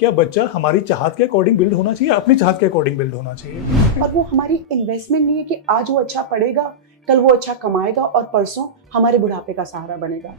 क्या बच्चा हमारी चाहत के अकॉर्डिंग बिल्ड होना चाहिए, अपनी चाहत के अकॉर्डिंग बिल्ड होना चाहिए? और वो हमारी इन्वेस्टमेंट नहीं है कि आज वो अच्छा पढ़ेगा, कल वो अच्छा कमाएगा और परसों हमारे बुढ़ापे का सहारा बनेगा।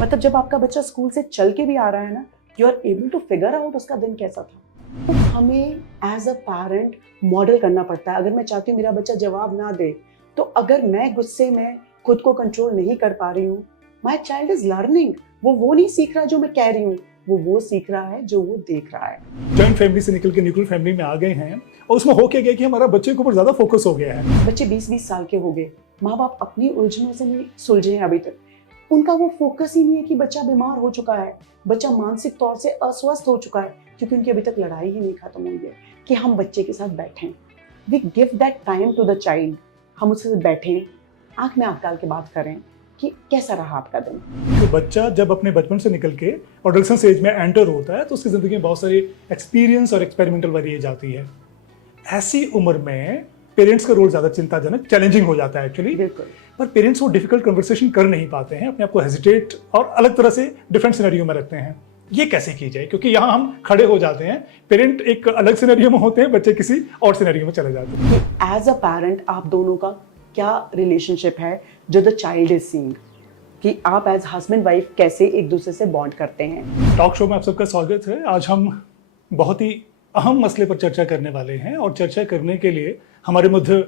मतलब जब आपका बच्चा स्कूल से चल के भी आ रहा है ना, you are able to figure out उसका दिन कैसा था। तो हमें एज अ पेरेंट मॉडल करना पड़ता है। अगर मैं चाहती हूँ मेरा बच्चा जवाब ना दे, तो अगर मैं गुस्से में खुद को कंट्रोल नहीं कर पा रही हूँ, माई चाइल्ड इज लर्निंग। वो नहीं सीख रहा जो मैं कह रही हूँ, वो सीख रहा है जो वो देख रहा है। जॉइंट फैमिली से निकल के न्यूक्लियर फैमिली में आ गए हैं और उसमें हो क्या गया कि हमारा बच्चे के ऊपर ज्यादा फोकस हो गया है। बच्चे 20-20 साल के हो गए, माँ बाप अपनी उलझनों से नहीं सुलझे हैं अभी तक। उनका वो फोकस ही नहीं है कि बच्चा बीमार हो चुका है, बच्चा मानसिक तौर से अस्वस्थ हो चुका है, क्योंकि उनकी अभी तक लड़ाई ही नहीं खत्म हुई है कि हम बच्चे के साथ बैठें। We give that time to the child. हम उससे बैठें, आंख में आंख डाल के बात करें कि कैसा रहा आपका दिन। तो बच्चा जब अपने बचपन से निकल के एडोलसेंस एज में एंटर होता है तो उसकी जिंदगी में बहुत सारी एक्सपीरियंस और एक्सपेरिमेंटल वाली एज आती है। ऐसी उम्र में पेरेंट्स का रोल ज्यादा चिंताजनक, चैलेंजिंग हो जाता है एक्चुअली। बिल्कुल। पर पेरेंट्स वो डिफिकल्ट कन्वर्सेशन कर नहीं पाते हैं, अपने आप को हेजिटेट और अलग तरह से डिफरेंट सिनेरियो में रखते हैं। ये कैसे की जाए, क्योंकि यहाँ हम खड़े हो जाते हैं, पेरेंट एक अलग सिनेरियो में होते हैं, बच्चे किसी और सिनेरियो में चले जाते हैं। एज अ पेरेंट आप दोनों का क्या रिलेशनशिप है जो द चाइल्ड इज सीइंग, कि आप एज हस्बैंड वाइफ कैसे एक दूसरे से बॉन्ड करते हैं। टॉक शो में आप सबका स्वागत है। आज हम बहुत ही अहम मसले पर चर्चा करने वाले हैं और चर्चा करने के लिए हमारे मध्य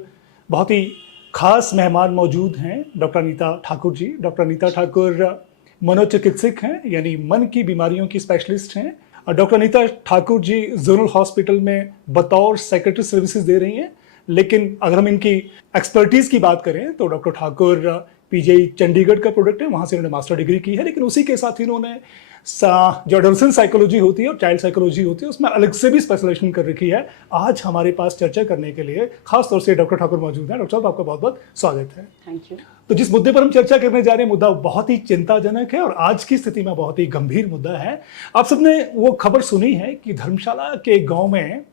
बहुत ही खास मेहमान मौजूद हैं। डॉक्टर अनीता ठाकुर जी। डॉक्टर अनीता ठाकुर मनोचिकित्सक हैं, यानी मन की बीमारियों की स्पेशलिस्ट हैं। और doctor Anita Thakur ji zonal hospital में बतौर सेक्रेटरी सर्विसेज दे रही हैं। लेकिन अगर हम इनकी एक्सपर्टीज की बात करें तो डॉक्टर ठाकुर पीजीआई चंडीगढ़ का प्रोडक्ट है, वहाँ से इन्होंने मास्टर डिग्री की है। लेकिन उसी के साथ इन्होंने जो एडोलसेंट साइकोलॉजी होती है और चाइल्ड साइकोलॉजी होती है उसमें अलग से भी स्पेशलाइजेशन कर रखी है। आज हमारे पास चर्चा करने के लिए खास तौर से डॉक्टर ठाकुर मौजूद हैं। डॉक्टर साहब, आपका बहुत बहुत स्वागत है। Thank you. तो जिस मुद्दे पर हम चर्चा करने जा रहे हैं, मुद्दा बहुत ही चिंताजनक है और आज की स्थिति में बहुत ही गंभीर मुद्दा है। आप सबने वो खबर सुनी है कि धर्मशाला के गाँव में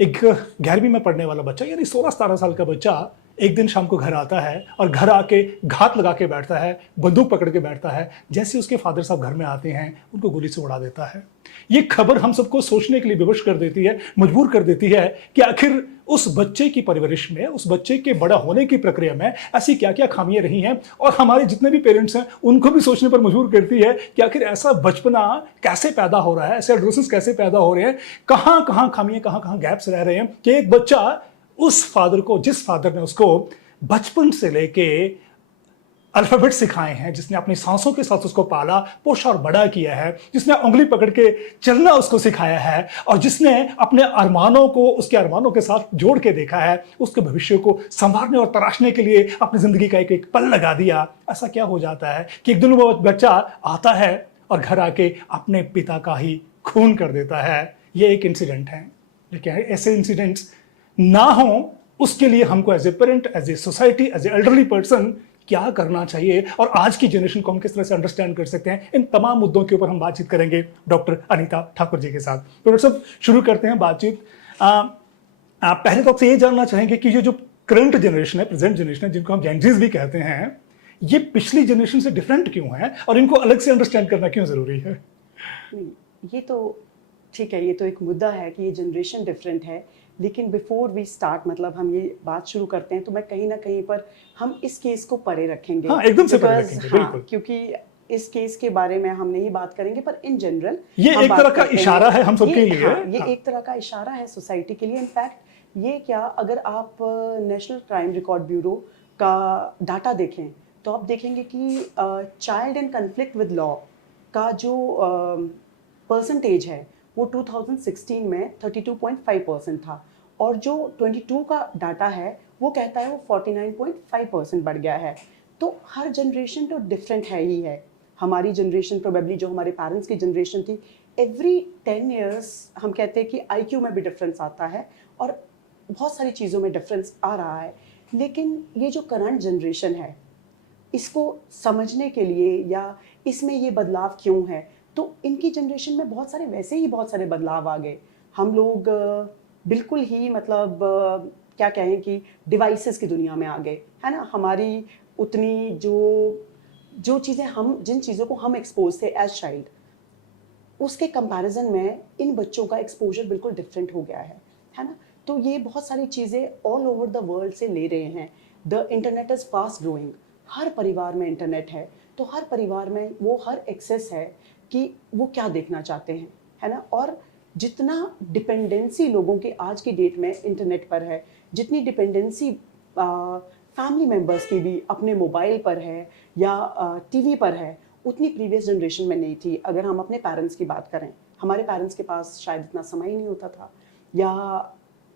एक 11वीं में पढ़ने वाला बच्चा, यानी 16-17 साल का बच्चा, एक दिन शाम को घर आता है और घर आके घात लगा के बैठता है, बंदूक पकड़ के बैठता है। जैसे उसके फादर साहब घर में आते हैं, उनको गोली से उड़ा देता है। ये खबर हम सबको सोचने के लिए विवश कर देती है, मजबूर कर देती है कि आखिर उस बच्चे की परवरिश में, उस बच्चे के बड़ा होने की प्रक्रिया में ऐसी क्या क्या खामियां रही हैं। और हमारे जितने भी पेरेंट्स हैं उनको भी सोचने पर मजबूर करती है कि आखिर ऐसा बचपना कैसे पैदा हो रहा है, ऐसे एडोलसेंस कैसे पैदा हो रहे हैं, कहाँ कहाँ खामियां, कहाँ कहाँ गैप्स रह रहे हैं कि एक बच्चा उस फादर को, जिस फादर ने उसको बचपन से लेके अल्फाबेट सिखाए हैं, जिसने अपनी सांसों के साथ उसको पाला पोषा और बड़ा किया है, जिसने उंगली पकड़ के चलना उसको सिखाया है और जिसने अपने अरमानों को उसके अरमानों के साथ जोड़ के देखा है, उसके भविष्य को संवारने और तराशने के लिए अपनी जिंदगी का एक एक पल लगा दिया। ऐसा क्या हो जाता है कि एक दिन वो बच्चा आता है और घर आके अपने पिता का ही खून कर देता है। ये एक इंसिडेंट है। लेकिन ऐसे इंसिडेंट्स ना हो, उसके लिए हमको as a parent, as a society, as a elderly person क्या करना चाहिए और आज की जनरेशन को हम किस तरह से अंडरस्टैंड कर सकते हैं, इन तमाम मुद्दों के ऊपर हम बातचीत करेंगे डॉक्टर अनीता ठाकुर जी के साथ। तो डॉक्टर साहब, शुरू करते हैं बातचीत। पहले तो आपसे ये जानना चाहेंगे कि ये जो करंट जनरेशन है, प्रेजेंट जनरेशन है, जिनको हम जेनजीज भी कहते हैं, ये पिछली जनरेशन से डिफरेंट क्यों है और इनको अलग से अंडरस्टैंड करना क्यों जरूरी है? ये तो ठीक है, ये तो एक मुद्दा है कि ये जनरेशन डिफरेंट है। लेकिन बिफोर वी स्टार्ट, मतलब हम ये बात शुरू करते हैं, तो मैं कहीं ना कहीं पर हम इस केस को परे रखेंगे। हाँ, एकदम से परे रखेंगे, बिल्कुल। क्योंकि इस केस के बारे में हम नहीं बात करेंगे, पर इन जनरल ये एक तरह का इशारा है हम सबके लिए। ये एक तरह का इशारा है सोसाइटी के लिए। इनफैक्ट ये क्या, अगर आप नेशनल क्राइम रिकॉर्ड ब्यूरो का डाटा देखें तो आप देखेंगे कि child in conflict with law का जो परसेंटेज है वो 2016 में 32.5% था, और जो 22 का डाटा है वो कहता है वो 49.5% बढ़ गया है। तो हर जनरेशन तो डिफरेंट है ही है। हमारी जनरेशन प्रोबेबली, जो हमारे पेरेंट्स की जनरेशन थी, एवरी 10 ईयर्स हम कहते हैं कि IQ में भी डिफरेंस आता है और बहुत सारी चीज़ों में डिफरेंस आ रहा है। लेकिन ये जो करंट जनरेशन है, इसको समझने के लिए या इसमें ये बदलाव क्यों है, तो इनकी जनरेशन में बहुत सारे बदलाव आ गए। हम लोग बिल्कुल ही मतलब क्या कहें कि डिवाइसेस की दुनिया में आ गए, है ना। हमारी उतनी जो चीज़ें, हम जिन चीज़ों को हम एक्सपोज थे एज चाइल्ड, उसके कंपैरिजन में इन बच्चों का एक्सपोजर बिल्कुल डिफरेंट हो गया है ना। तो ये बहुत सारी चीज़ें ऑल ओवर द वर्ल्ड से ले रहे हैं। The internet is fast growing, हर परिवार में इंटरनेट है, तो हर परिवार में वो हर एक्सेस है कि वो क्या देखना चाहते हैं, है ना। और जितना डिपेंडेंसी लोगों के आज की डेट में इंटरनेट पर है, जितनी डिपेंडेंसी फैमिली मेम्बर्स की भी अपने मोबाइल पर है या टीवी पर है, उतनी प्रीवियस जनरेशन में नहीं थी। अगर हम अपने पेरेंट्स की बात करें, हमारे पेरेंट्स के पास शायद इतना समय ही नहीं होता था, या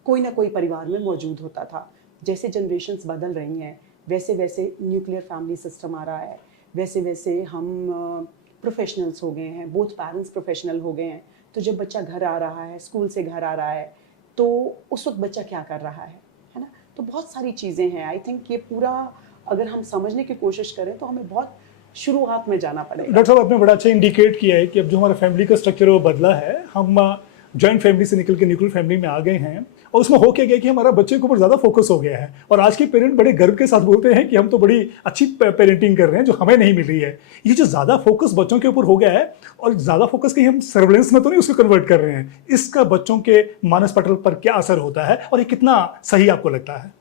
कोई ना कोई परिवार में मौजूद होता था। जैसे जनरेशन्स बदल रही हैं, वैसे वैसे न्यूक्लियर फैमिली सिस्टम आ रहा है, वैसे वैसे हम प्रोफेशनल्स हो गए हैं, बोथ पेरेंट्स प्रोफेशनल हो गए हैं। तो जब बच्चा घर आ रहा है, स्कूल से घर आ रहा है, तो उस वक्त बच्चा क्या कर रहा है ना। तो बहुत सारी चीज़ें हैं। आई थिंक ये पूरा अगर हम समझने की कोशिश करें तो हमें बहुत शुरुआत में जाना पड़ेगा। डॉक्टर साहब, आपने बड़ा अच्छा इंडिकेट किया है कि अब जो हमारा फैमिली का स्ट्रक्चर है वो बदला है। हम जॉइंट फैमिली से निकल के न्यूक्लियर फैमिली में आ गए हैं, और उसमें हो क्या गया कि हमारा बच्चे के ऊपर ज़्यादा फोकस हो गया है। और आज के पेरेंट बड़े गर्व के साथ बोलते हैं कि हम तो बड़ी अच्छी पेरेंटिंग कर रहे हैं जो हमें नहीं मिल रही है। ये जो ज़्यादा फोकस बच्चों के ऊपर हो गया है, और ज़्यादा फोकस कहीं हम सर्वेलेंस में तो नहीं उसको कन्वर्ट कर रहे हैं, इसका बच्चों के मानस पटल पर क्या असर होता है और ये कितना सही आपको लगता है?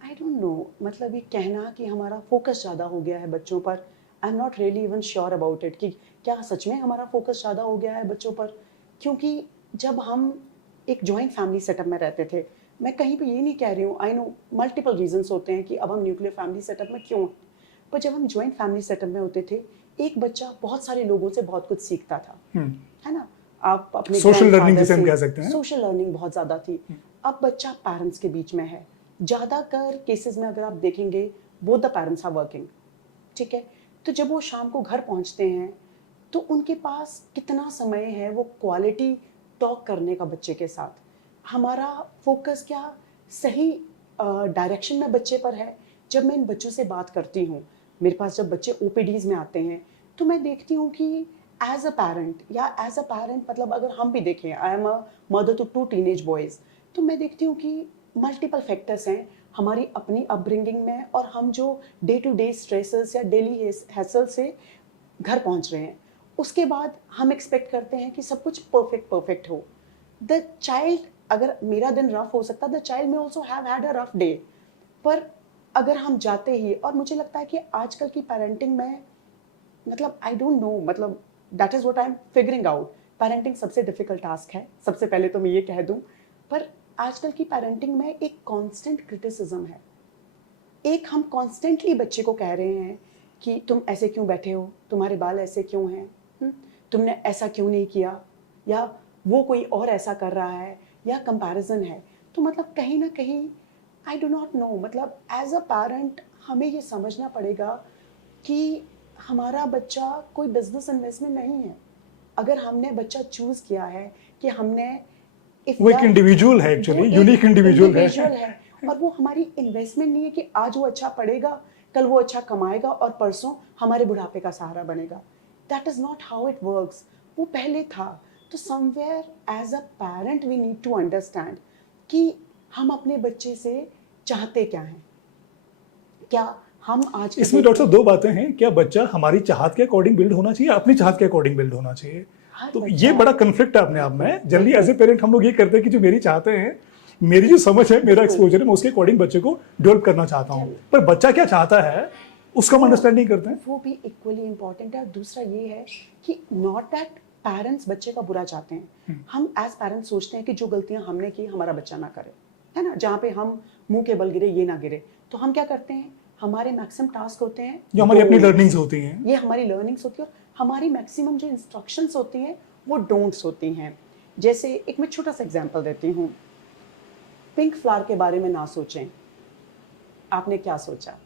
आई डोंट नो, मतलब ये कहना कि हमारा फोकस ज़्यादा हो गया है बच्चों पर, आई am not really even sure about it कि क्या सच में हमारा फोकस ज़्यादा हो गया है बच्चों पर। क्योंकि जब हम एक जॉइंट फैमिली सेटअप में रहते थे, मैं कहीं पे ये नहीं कह रही हूँ, आई नो मल्टीपल रीजंस होते हैं कि अब हम न्यूक्लियर फैमिली सेटअप में क्यों, पर जब हम जॉइंट फैमिली सेटअप में होते थे, एक बच्चा बहुत सारे लोगों से बहुत कुछ सीखता था, है ना। आप अपने सोशल लर्निंग जिसे हम कह सकते हैं, सोशल लर्निंग बहुत ज़्यादा थी। अब बच्चा पेरेंट्स के बीच में है, ज़्यादातर केसेस में अगर आप देखेंगे both the parents are working, ठीक है। तो जब वो शाम को घर पहुंचते हैं तो उनके पास कितना समय है वो क्वालिटी टॉक करने का बच्चे के साथ। हमारा फोकस क्या सही डायरेक्शन में बच्चे पर है। जब मैं इन बच्चों से बात करती हूँ, मेरे पास जब बच्चे ओपीडीज में आते हैं, तो मैं देखती हूँ कि एज अ पेरेंट मतलब अगर हम भी देखें, I am a mother to 2 teenage boys, तो मैं देखती हूँ कि मल्टीपल फैक्टर्स हैं हमारी अपनी अपब्रिंगिंग में, और हम जो डे टू डे स्ट्रेसेस या डेली हैसल से घर पहुंच रहे हैं, उसके बाद हम एक्सपेक्ट करते हैं कि सब कुछ परफेक्ट हो। द चाइल्ड, अगर मेरा दिन रफ हो सकता, द चाइल्ड में also have had a rough day. पर अगर हम जाते ही, और मुझे लगता है कि आजकल की पेरेंटिंग में, मतलब आई डोंट नो, मतलब that is what I am figuring out. Parenting सबसे डिफिकल्ट टास्क है, सबसे पहले तो मैं ये कह दूं। पर आजकल की पेरेंटिंग में एक कांस्टेंट क्रिटिसिज्म है। एक हम कॉन्स्टेंटली बच्चे को कह रहे हैं कि तुम ऐसे क्यों बैठे हो, तुम्हारे बाल ऐसे क्यों हैं, तुमने ऐसा क्यों नहीं किया, या वो कोई और ऐसा कर रहा है, या कंपैरिजन है। तो मतलब कहीं ना कहीं आई डू नॉट नो, मतलब एज अ पेरेंट हमें ये समझना पड़ेगा कि हमारा बच्चा कोई बिजनेस इन्वेस्टमेंट नहीं है। अगर हमने बच्चा चूज किया है कि हमने, वो एक इंडिविजुअल है, एक्चुअली यूनिक इंडिविजुअल है। और वो हमारी इन्वेस्टमेंट नहीं है कि आज वो अच्छा पढ़ेगा, कल वो अच्छा कमाएगा और परसों हमारे बुढ़ापे का सहारा बनेगा। That is not how it works. वो पहले था। तो somewhere as a parent we need to understand कि हम अपने बच्चे से चाहते क्या हैं। क्या हम आज इसमें डॉक्टर साहब 2 बातें हैं, क्या बच्चा हमारी चाहत के अकॉर्डिंग बिल्ड होना चाहिए, अपनी चाहत के अकॉर्डिंग बिल्ड होना चाहिए? तो ये बड़ा कन्फ्लिक्ट है अपने आप में। जनरली एज ए पेरेंट हम लोग ये करते हैं कि जो मेरी चाहते हैं, मेरी जो समझ है, मेरा एक्सपोजर है, मैं उसके अकॉर्डिंग बच्चे को डेवलप करना चाहता हूँ, पर बच्चा क्या चाहता है उसका हम अंडरस्टैंडिंग करते हैं। वो भी इक्वली इंपॉर्टेंट है। दूसरा ये है कि नॉट दैट पेरेंट्स बच्चे का बुरा चाहते हैं। हम एज पेरेंट्स सोचते हैं कि जो गलतियां हमने की हमारा बच्चा ना करे, है ना। जहाँ पे हम मुंह के बल गिरे ये ना गिरे, तो हम क्या करते हैं, हमारे मैक्सिमम टास्क होते हैं जो हमारी अपनी लर्निंग्स होती हैं, ये हमारी लर्निंग्स होती है, और हमारी मैक्सिमम जो इंस्ट्रक्शंस होती हैं वो डोंट्स होती हैं। जैसे एक मैं छोटा सा एग्जांपल देती हूँ, पिंक फ्लावर के बारे में ना सोचें। आपने क्या सोचा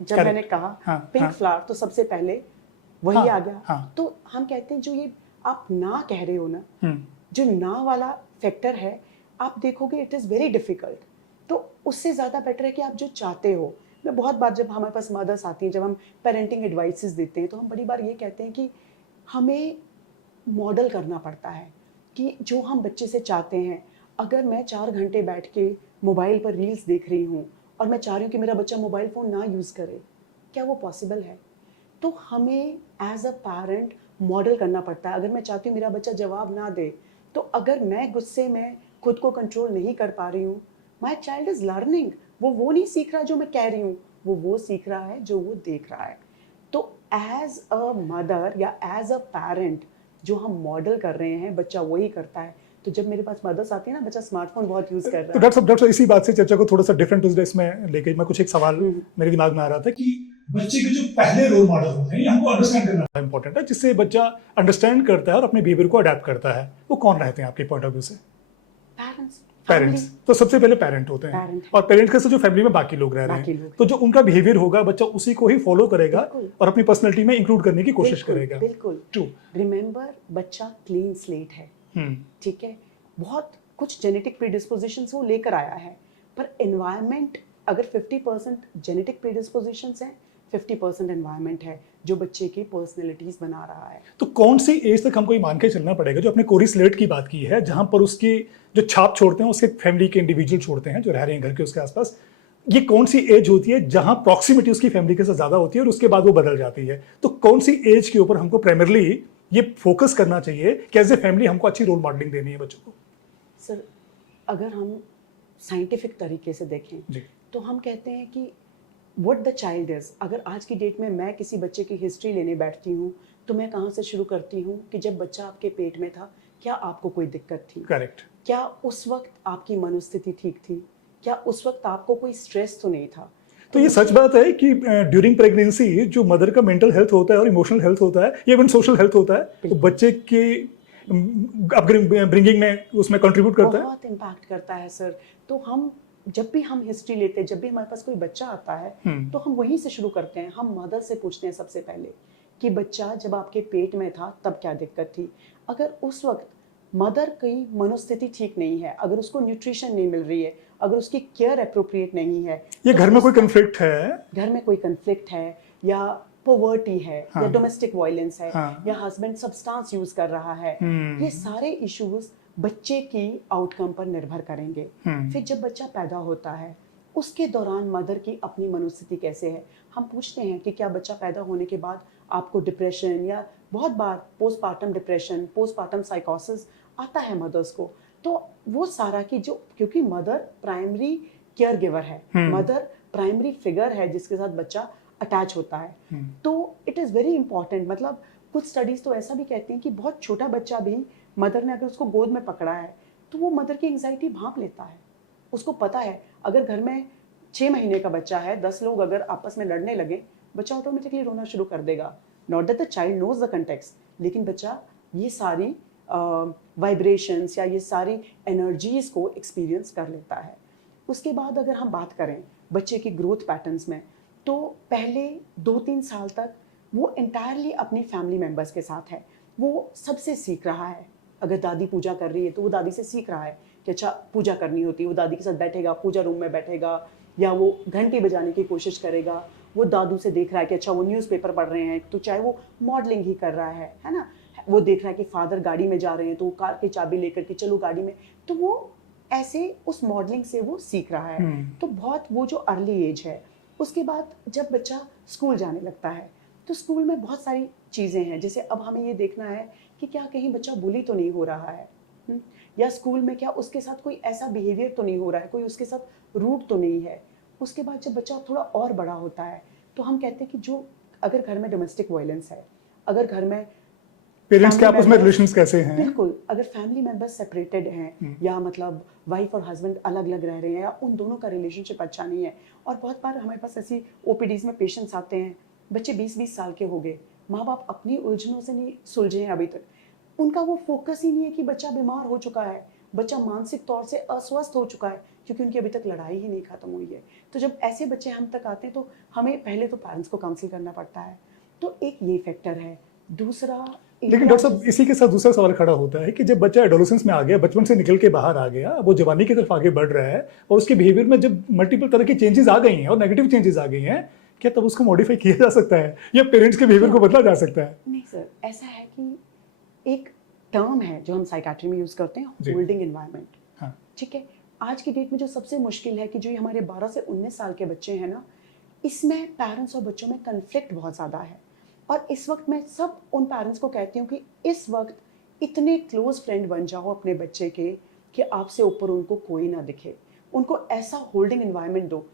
जब मैंने कहा पिंक फ्लावर, तो सबसे पहले वही आ गया। तो हम कहते हैं जो ये आप ना कह रहे हो ना, जो ना वाला फैक्टर है, आप देखोगे इट इज़ वेरी डिफिकल्ट। तो उससे ज़्यादा बेटर है कि आप जो चाहते हो। मैं बहुत बार, जब हमारे पास मदर्स आती हैं, जब हम पेरेंटिंग एडवाइसेस देते हैं, तो हम बड़ी बार ये कहते हैं कि हमें मॉडल करना पड़ता है कि जो हम बच्चे से चाहते हैं। अगर मैं 4 घंटे बैठ के मोबाइल पर रील्स देख रही हूँ और मैं चाह रही हूँ कि मेरा बच्चा मोबाइल फ़ोन ना यूज़ करे, क्या वो पॉसिबल है? तो हमें एज अ पेरेंट मॉडल करना पड़ता है। अगर मैं चाहती हूँ मेरा बच्चा जवाब ना दे, तो अगर मैं गुस्से में खुद को कंट्रोल नहीं कर पा रही हूँ, माई चाइल्ड इज लर्निंग, वो नहीं सीख रहा जो मैं कह रही हूँ, वो सीख रहा है जो वो देख रहा है। तो एज अ मदर या एज अ पेरेंट जो हम मॉडल कर रहे हैं, बच्चा वही करता है। तो जब मेरे पास मदर्स आती है ना, बच्चा स्मार्टफोन बहुत यूज कर तो रहा है, डॉक्टर साहब इसी बात से चर्चा को थोड़ा सा डिफरेंट इसमें लेके मैं कुछ एक सवाल मेरे दिमाग में आ रहा था कि बच्चे के जो पहले रोल मॉडल होते हैं ये हमको अंडरस्टैंड करना इंपॉर्टेंट है, जिससे बच्चा अंडरस्टैंड करता है और अपने बिहेवियर को अडेप्ट करता है। वो कौन रहते हैं आपके पॉइंट ऑफ व्यू से? पेरेंट्स। पेरेंट्स। तो सबसे पहले पेरेंट होते हैं, Parent। और पेरेंट्स के साथ जो फैमिली में बाकी लोग रह रहे बाकी हैं, लोग। तो जो उनका बिहेवियर होगा बच्चा उसी को ही फॉलो करेगा बिल्कुल। और अपनी पर्सनैलिटी में इंक्लूड करने की कोशिश बिल्कुल, करेगा। बिल्कुल। ट्रू। रिमेंबर, बच्चा क्लीन स्लेट है, ठीक है। बहुत कुछ जेनेटिक प्रीडिस्पोजिशंस वो लेकर आया है, पर एनवायरनमेंट, अगर 50% जेनेटिक प्रीडिस्पोजिशंस हैं, 50% एनवायरनमेंट है जो बच्चे की पर्सनैलिटीज बना रहा है। तो कौन सी एज तक हमको ये मान के चलना पड़ेगा, जो अपने कोरी स्लेट की बात की है, जहां पर उसकी जो छाप छोड़ते हैं उसके फैमिली के इंडिविजुअल छोड़ते हैं जो रह रहे हैं घर के उसके आसपास, ये कौन सी एज होती है जहां प्रॉक्सिमिटी उसकी फैमिली के साथ ज्यादा होती है और उसके बाद वो बदल जाती है? तो कौन सी एज के ऊपर हमको प्राइमरली ये फोकस करना चाहिए कि एज ए फैमिली हमको अच्छी रोल मॉडलिंग देनी है बच्चों को? सर, अगर हम साइंटिफिक तरीके से देखें जी। तो हम कहते हैं कि व्हाट द चाइल्ड इज। अगर आज की डेट में मैं किसी बच्चे की हिस्ट्री लेने बैठती हूँ, तो मैं कहाँ से शुरू करती हूँ कि जब बच्चा आपके पेट में था, क्या आपको कोई दिक्कत थी? करेक्ट। क्या उस वक्त आपकी मनोस्थिति ठीक थी? क्या उस वक्त आपको कोई स्ट्रेस तो नहीं था? तो ये सच बात है कि ड्यूरिंग प्रेगनेंसी जो मदर का मेंटल हेल्थ होता है और इमोशनल हेल्थ होता है, या इवन सोशल हेल्थ होता है, तो बच्चे के अपब्रिंगिंग में उसमें कंट्रीब्यूट करता है। बहुत इम्पैक्ट करता है सर। तो हम जब भी हम हिस्ट्री लेते हैं, जब भी हमारे पास कोई बच्चा आता है, तो हम वहीं से शुरू करते हैं। हम मदर से पूछते हैं सबसे पहले कि बच्चा जब आपके पेट में था तब क्या दिक्कत थी? अगर उस वक्त मदर की मनोस्थिति ठीक नहीं है, अगर उसको न्यूट्रिशन नहीं मिल रही है, अगर उसकी केयर अप्रोप्रिएट नहीं है, ये तो घर में कोई कंफ्लिक्ट है, घर में कोई कंफ्लिक्ट है, या पोवर्टी है, या डोमेस्टिक वायलेंस है, या हस्बैंड सब्सटेंस यूज कर रहा है, ये सारे इश्यूज बच्चे की आउटकम पर निर्भर करेंगे। फिर जब बच्चा पैदा होता है, उसके दौरान मदर की अपनी मनोस्थिति कैसे है? हम पूछते हैं कि क्या बच्चा पैदा होने के बाद आपको डिप्रेशन, या बहुत बार पोस्टपार्टम डिप्रेशन, पोस्टपार्टम साइकोसिस आता है मदर्स को, तो वो सारा की जो, क्योंकि मदर प्राइमरी केयर गिवर है, मदर प्राइमरी फिगर है जिसके साथ बच्चा अटैच होता है, तो इट इज़ वेरी इंपॉर्टेंट। मतलब कुछ स्टडीज तो ऐसा भी कहती हैं कि बहुत छोटा बच्चा भी मदर ने अगर उसको गोद में पकड़ा है, तो वो मदर की एंग्जाइटी भांप लेता है। उसको पता है अगर घर में 6 महीने का बच्चा है, 10 लोग अगर आपस में लड़ने लगे, बच्चा ऑटोमेटिकली रोना शुरू कर देगा। Not that the child knows the context, लेकिन बच्चा ये सारी वाइब्रेशंस या ये सारी एनर्जीज को एक्सपीरियंस कर लेता है। उसके बाद अगर हम बात करें बच्चे की ग्रोथ पैटर्न्स में, तो पहले 2-3 साल तक वो इंटायरली अपनी फैमिली मेम्बर्स के साथ है, वो सबसे सीख रहा है। अगर दादी पूजा कर रही है तो वो दादी से सीख रहा है कि अच्छा पूजा करनी होती है, वो दादी के साथ बैठेगा, पूजा रूम में बैठेगा, या वो घंटी बजाने की कोशिश करेगा, वो दादू से देख रहा है कि अच्छा वो न्यूज़पेपर पढ़ रहे हैं, तो चाहे वो मॉडलिंग ही कर रहा है ना, वो देख रहा है कि फादर गाड़ी में जा रहे हैं तो वो कार की चाबी लेकर के चलो गाड़ी में, तो वो ऐसे उस मॉडलिंग से वो सीख रहा है। तो बहुत वो जो अर्ली एज है। उसके बाद जब बच्चा स्कूल जाने लगता है, तो स्कूल में बहुत सारी चीज़ें हैं, जैसे अब हमें ये देखना है कि क्या कहीं बच्चा बुली तो नहीं हो रहा है, या स्कूल में क्या उसके साथ कोई ऐसा बिहेवियर तो नहीं हो रहा है, कोई उसके साथ रूड तो नहीं है। उसके बाद जब बच्चा थोड़ा और बड़ा होता है, तो हम कहते हैं कि जो अगर घर में डोमेस्टिक वायलेंस है, अगर घर में पेरेंट्स के आपस में रिलेशंस कैसे हैं, बिल्कुल, अगर फैमिली मेंबर्स सेपरेटेड हैं, या मतलब वाइफ और हस्बैंड अलग अलग रह रहे हैं, या उन दोनों का रिलेशनशिप अच्छा नहीं है, और बहुत बार हमारे पास ऐसी ओपीडीज में पेशेंट्स आते हैं, बच्चे 20-20 साल के हो गए, माँ बाप अपनी उलझनों से नहीं सुलझे हैं अभी तक, उनका वो फोकस ही नहीं है कि बच्चा बीमार हो चुका है, बच्चा मानसिक तौर से अस्वस्थ हो चुका है, क्योंकि उनकी अभी तक लड़ाई ही नहीं खत्म हुई है। तो जब ऐसे बच्चे हम तक आते हैं, तो हमें पहले तो पेरेंट्स को काउंसिल करना पड़ता है। तो एक ये फैक्टर है। दूसरा, लेकिन डॉक्टर साहब इसी के साथ दूसरा सवाल खड़ा होता है कि जब बच्चा एडोलेसेंस में आ गया, बचपन से निकल के बाहर आ गया, वो जवानी की तरफ आगे बढ़ रहा है, और उसके बिहेवियर में जब मल्टीपल तरह की चेंजेस आ गई हैं और नेगेटिव चेंजेस आ गई हैं, क्या तब उसको मॉडिफाई किया जा सकता है, या पेरेंट्स के बिहेवियर को बदला जा सकता है? नहीं सर, ऐसा है कि एक टर्म है जो हम साइकाट्री में यूज करते हैं, होल्डिंग एनवायरनमेंट। हाँ। ठीक है, आज की डेट में जो सबसे मुश्किल है कि जो ये हमारे 12 से 19 साल के बच्चे हैं ना, इसमें पेरेंट्स और बच्चों में कन्फ्लिक्ट बहुत ज़्यादा है। और इस वक्त मैं सब उन पेरेंट्स को कहती हूँ कि इस वक्त इतने क्लोज फ्रेंड बन जाओ अपने बच्चे के कि आपसे ऊपर उनको कोई ना दिखे, उनको ऐसा होल्डिंग एनवायरनमेंट दो।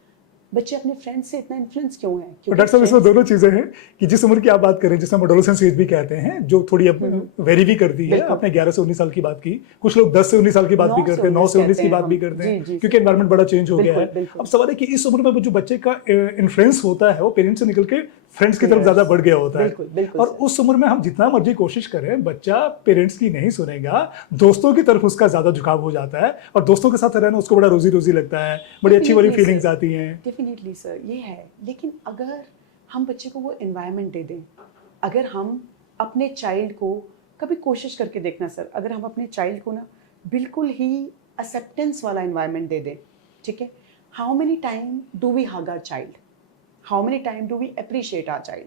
बच्चे अपने फ्रेंड्स से इतना इन्फ्लुएंस क्यों है? तो डॉक्टर साहब इसमें दोनों चीजें हैं कि जिस उम्र की आप बात करें, जिसमें एडोलेसेंस एज भी कहते हैं, जो थोड़ी अब वेरी भी करती है। आपने 11 से 19 साल की बात की, कुछ लोग 10 से 19 साल की बात भी करते हैं, 9 से 19 की बात भी करते हैं, क्योंकि एनवायरनमेंट बड़ा चेंज हो गया है। अब सवाल है कि इस उम्र में जो बच्चे का इन्फ्लुएंस होता है वो पेरेंट्स से निकल के फ्रेंड्स की तरफ ज्यादा बढ़ गया होता है। और उस उम्र में हम जितना मर्जी कोशिश करें, बच्चा पेरेंट्स की नहीं सुनेगा, दोस्तों की तरफ उसका ज्यादा झुकाव हो जाता है, और दोस्तों के साथ रहना उसको बड़ा रोजी रोजी लगता है, बड़ी अच्छी वाली फीलिंग्स आती हैं। डेफिनेटली सर, ये है। लेकिन अगर हम बच्चे को वो एनवायरनमेंट दे दें, अगर हम अपने चाइल्ड को कभी कोशिश करके देखना सर, अगर हम अपने चाइल्ड को ना बिल्कुल ही एक्सेप्टेंस वाला एनवायरनमेंट दे दें, ठीक है, how many time do we hug our child, how many time do we appreciate our child,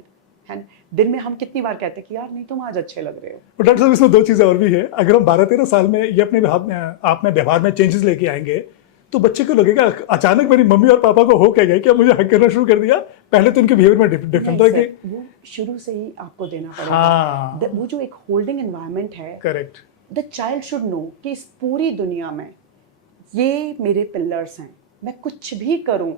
है ना? दिन में हम कितनी बार कहते हैं कि यार नहीं तुम आज अच्छे लग रहे हो। और डॉक्टर साहब इसमें दो चीजें और भी है। अगर हम 12-13 साल में ये अपने आप में व्यवहार में चेंजेस लेके आएंगे, तो बच्चे को लगेगा अचानक मेरी मम्मी और पापा को हो क्या गया, क्या मुझे हक करना शुरू कर दिया। पहले तो उनके बिहेवियर में डिफरेंट था कि वो शुरू से ही आपको देना पड़ेगा। हाँ, वो जो एक होल्डिंग एनवायरनमेंट है, correct, the child should know कि इस पूरी दुनिया में ये मेरे पिलर्स हैं, मैं कुछ भी करूं